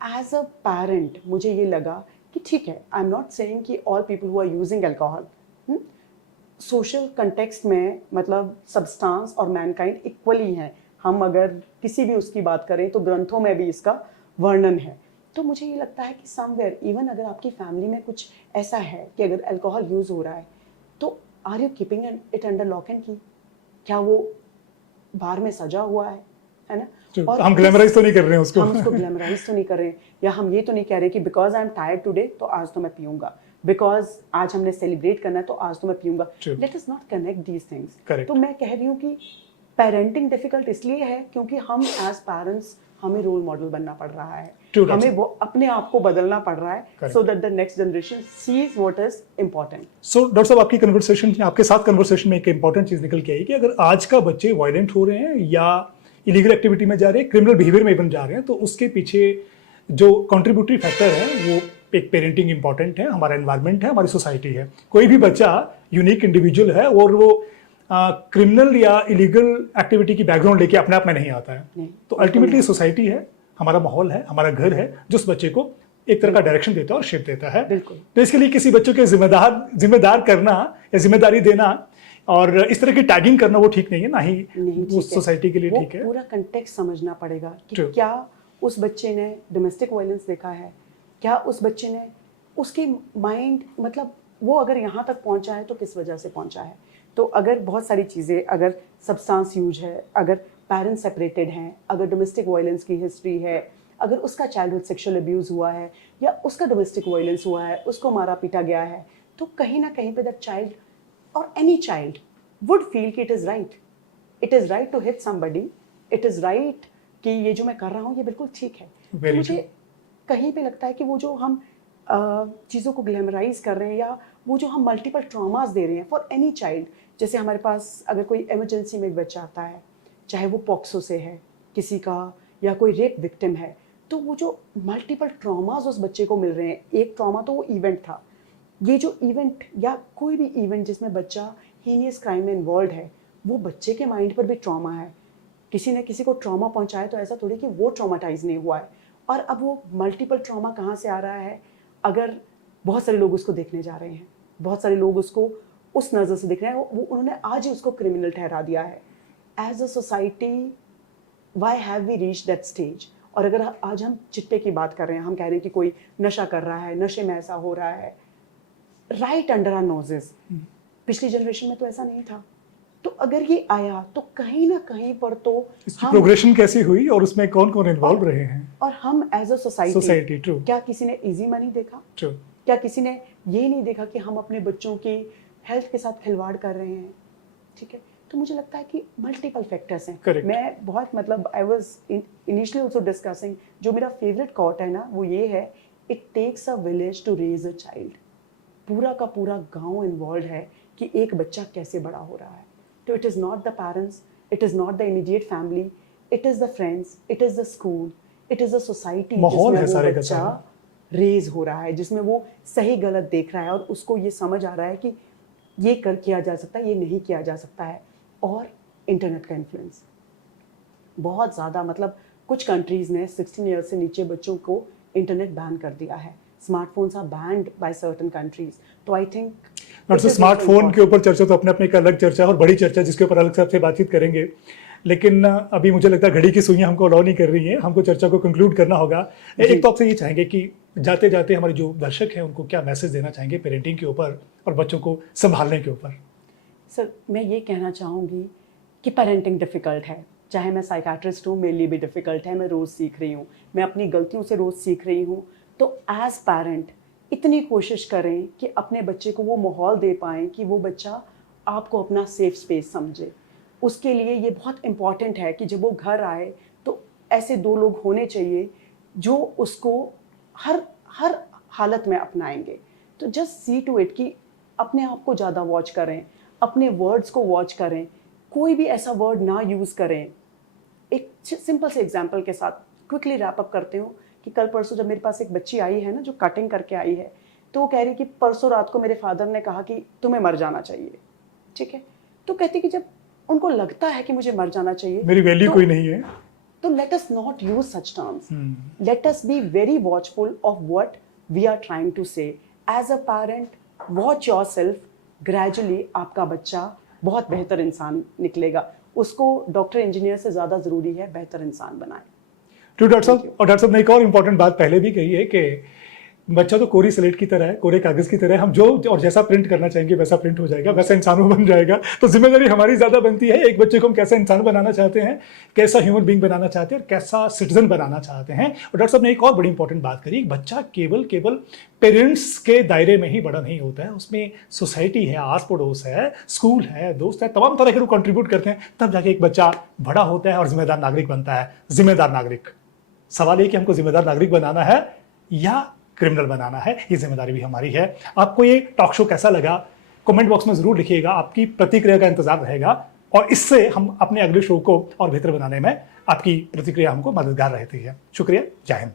एज अ पेरेंट मुझे ये लगा कि ठीक है, आई एम नॉट सेइंग कि all people who are using alcohol, social context में मतलब सब्सटेंस और मैनकाइंड इक्वली हैं। हम अगर किसी भी उसकी बात करें तो ग्रंथों में भी इसका वर्णन है। तो मुझे ये लगता है कि समवेयर इवन अगर आपकी फैमिली में कुछ ऐसा है कि अगर अल्कोहल यूज़ हो रहा है तो are you keeping it under lock and key? क्या वो बाहर में सजा हुआ है ना? और हम ग्लैमराइज तो नहीं कर रहे हैं उसको, हम उसको ग्लैमराइज तो नहीं कर रहे हैं, या हम ये तो नहीं कह रहे कि because I am tired today तो आज तो मैं पीऊंगा, बिकॉज आज हमने सेलिब्रेट करना है तो आज तो मैं पीऊंगा। Let us not connect these things. तो मैं कह रही हूँ कि पेरेंटिंग डिफिकल्ट इसलिए है क्योंकि हम एज पेरेंट्स हमें रोल मॉडल बनना पड़ रहा है, हमें वो अपने आप को बदलना पड़ रहा है so that the next generation sees what is important. So doctor साहब, आपकी कन्वर्सेशन में, आपके साथ कन्वर्सेशन में एक इंपॉर्टेंट चीज निकल के आई कि अगर आज का बच्चे वायलेंट हो रहे हैं या इलीगल एक्टिविटी में जा रहे हैं, क्रिमिनल बिहेवियर में इवन जा रहे हैं, तो उसके पीछे जो कंट्रीब्यूटरी फैक्टर है वो एक पेरेंटिंग इंपॉर्टेंट है, हमारा एनवायरनमेंट है, हमारी सोसाइटी है। कोई भी बच्चा यूनिक इंडिविजुअल है और वो क्रिमिनल या इलीगल एक्टिविटी की बैकग्राउंड लेके अपने आप में नहीं आता है। तो अल्टीमेटली सोसाइटी है, हमारा माहौल है, हमारा घर है जो उस बच्चे को एक तरह का डायरेक्शन देता है और शेप देता है। तो इसके लिए किसी बच्चों के जिम्मेदार करना या जिम्मेदारी देना और इस तरह की टैगिंग करना वो ठीक नहीं है, ना ही सोसाइटी के लिए ठीक है। पूरा कंटेक्स्ट समझना पड़ेगा कि क्या उस बच्चे ने डोमेस्टिक वायलेंस देखा है, क्या उस बच्चे ने उसके माइंड मतलब वो अगर यहाँ तक पहुँचा है तो किस वजह से पहुँचा है। तो अगर बहुत सारी चीज़ें, अगर सब्सटेंस यूज है, अगर पेरेंट्स सेपरेटेड हैं, अगर डोमेस्टिक वायलेंस की हिस्ट्री है, अगर उसका चाइल्डहुड सेक्सुअल अब्यूज़ हुआ है या उसका डोमेस्टिक वायलेंस हुआ है, उसको मारा पीटा गया है, तो कहीं ना कहीं पे दैट चाइल्ड और एनी चाइल्ड वुड फील कि it is right to hit somebody, it is right कि ये जो मैं कर रहा हूँ ये बिल्कुल ठीक है। तो मुझे कहीं पे लगता है कि वो जो हम चीज़ों को ग्लैमराइज कर रहे हैं या वो जो हम मल्टीपल ट्रॉमास दे रहे हैं फॉर एनी चाइल्ड, जैसे हमारे पास अगर कोई इमरजेंसी में एक बच्चा आता है, चाहे वो पॉक्सो से है किसी का या कोई रेप विक्टिम है, तो वो जो मल्टीपल ट्रॉमास उस बच्चे को मिल रहे हैं, एक ट्रॉमा तो वो इवेंट था, ये जो इवेंट या कोई भी इवेंट जिसमें बच्चा हीनियस क्राइम में इन्वॉल्व है, वो बच्चे के माइंड पर भी ट्रॉमा है। किसी ने किसी को ट्रॉमा पहुंचाया तो ऐसा थोड़ी कि वो ट्रॉमाटाइज नहीं हुआ है। और अब वो मल्टीपल ट्रॉमा कहाँ से आ रहा है? अगर बहुत सारे लोग उसको देखने जा रहे हैं, बहुत सारे लोग उसको उस नज़र से देख रहे हैं, वो उन्होंने आज ही उसको क्रिमिनल ठहरा दिया है। As a society why have we reach that stage? और अगर आज हम चिट्टे की बात कर रहे हैं, हम कह रहे हैं कि कोई नशा कर रहा है, नशे में ऐसा हो रहा है, राइट अंडर आवर नोजेस। पिछली जनरेशन में तो ऐसा नहीं था। तो अगर ये आया तो कहीं ना कहीं पर तो प्रोग्रेशन कैसी हुई और उसमें कौन कौन इन्वॉल्व रहे हैं, और हम एज अ सोसाइटी क्या किसी ने इजी मनी देखा? क्या किसी ने ये नहीं देखा कि हम अपने बच्चों की हेल्थ के साथ खिलवाड़ कर रहे हैं, ठीक है। तो मुझे लगता है कि मल्टीपल फैक्टर्स हैं। Correct. मैं बहुत मतलब I was initially also discussing, जो मेरा फेवरेट कोट है ना वो ये है, it takes a village to raise a child. पूरा का पूरा गांव इन्वॉल्व है कि एक बच्चा कैसे बड़ा हो रहा है। तो it is not the parents, it is not the immediate family, it is the friends, it is the school, it is the society माहौल है जिसमें वो सारे का बच्चा सारा। रेज हो रहा है, जिसमें वो सही गलत देख रहा है और उसको ये समझ आ रहा है कि ये कर किया जा सकता है, ये नहीं किया जा सकता है। और इंटरनेट का इन्फ्लुएंस बहुत ज़्यादा, मतलब कुछ कंट्रीज़ ने 16 ईयर्स से नीचे बच्चों को इंटरनेट बैन कर दिया है। Smartphones are banned by certain countries. तो I think not so smartphone के ऊपर चर्चा तो अपने अपने एक अलग चर्चा है और बड़ी चर्चा जिसके ऊपर अलग से आपसे बातचीत करेंगे, लेकिन अभी मुझे लगता है घड़ी की सुइयां हमको अलाउ नहीं कर रही हैं, हमको चर्चा को कंक्लूड करना होगा। एक तो आपसे ये चाहेंगे कि जाते जाते हमारे जो दर्शक हैं उनको क्या मैसेज देना चाहेंगे पेरेंटिंग के ऊपर और बच्चों को संभालने के ऊपर? सर मैं ये कहना चाहूँगी कि पेरेंटिंग डिफ़िकल्ट है, चाहे मैं साइकाट्रिस्ट हूँ, मेरे लिए भी डिफ़िकल्ट है, मैं रोज़ सीख रही हूँ, मैं अपनी गलतियों से रोज़ सीख रही हूँ। तो एज पेरेंट इतनी कोशिश करें कि अपने बच्चे को वो माहौल दे पाएँ कि वो बच्चा आपको अपना सेफ स्पेस समझे। उसके लिए ये बहुत इम्पॉर्टेंट है कि जब वो घर आए तो ऐसे 2 लोग होने चाहिए जो उसको हर हर हालत में अपनाएंगे। तो जस्ट सी टू इट कि अपने आप को ज़्यादा वॉच करें, अपने वर्ड्स को वॉच करें, कोई भी ऐसा वर्ड ना यूज़ करें। एक सिंपल से एग्जांपल के साथ क्विकली रैप अप करते हूँ कि कल परसों जब मेरे पास एक बच्ची आई है ना, जो कटिंग करके आई है, तो वो कह रही कि परसों रात को मेरे फादर ने कहा कि तुम्हें मर जाना चाहिए, ठीक है। तो कहती कि जब उनको लगता है कि मुझे मर जाना चाहिए, मेरी वैल्यू कोई नहीं है, तो let us not use such terms. Let us be very watchful of what we are trying to say. As a parent, watch yourself. Gradually आपका बच्चा बहुत बेहतर इंसान निकलेगा। उसको डॉक्टर इंजीनियर से ज़्यादा ज़रूरी है बेहतर इंसान बनाए। टू डॉक्टर साहब, और डॉक्टर साहब ने एक और इम्पोर्टेंट बात पहले भी कही है कि बच्चा तो कोरी स्लेट की तरह है, कोरे कागज की तरह है। हम जो और जैसा प्रिंट करना चाहेंगे वैसा प्रिंट हो जाएगा, वैसा इंसान वो बन जाएगा। तो जिम्मेदारी हमारी ज्यादा बनती है, एक बच्चे को हम कैसा इंसान बनाना चाहते हैं, कैसा ह्यूमन बीइंग बनाना चाहते हैं और कैसा सिटीजन बनाना चाहते हैं। और डॉक्टर साहब ने एक और बड़ी इंपॉर्टेंट बात करी, बच्चा केवल पेरेंट्स के दायरे में ही बड़ा नहीं होता है, उसमें सोसाइटी है, आस पड़ोस है, स्कूल है, दोस्त है, तमाम तरह के लोग कंट्रीब्यूट करते हैं, तब जाके एक बच्चा बड़ा होता है और जिम्मेदार नागरिक बनता है। जिम्मेदार नागरिक, सवाल ये कि हमको जिम्मेदार नागरिक बनाना है या क्रिमिनल बनाना है, ये जिम्मेदारी भी हमारी है। आपको ये टॉक शो कैसा लगा कमेंट बॉक्स में जरूर लिखिएगा, आपकी प्रतिक्रिया का इंतजार रहेगा और इससे हम अपने अगले शो को और बेहतर बनाने में आपकी प्रतिक्रिया हमको मददगार रहती है। शुक्रिया, जय हिंद।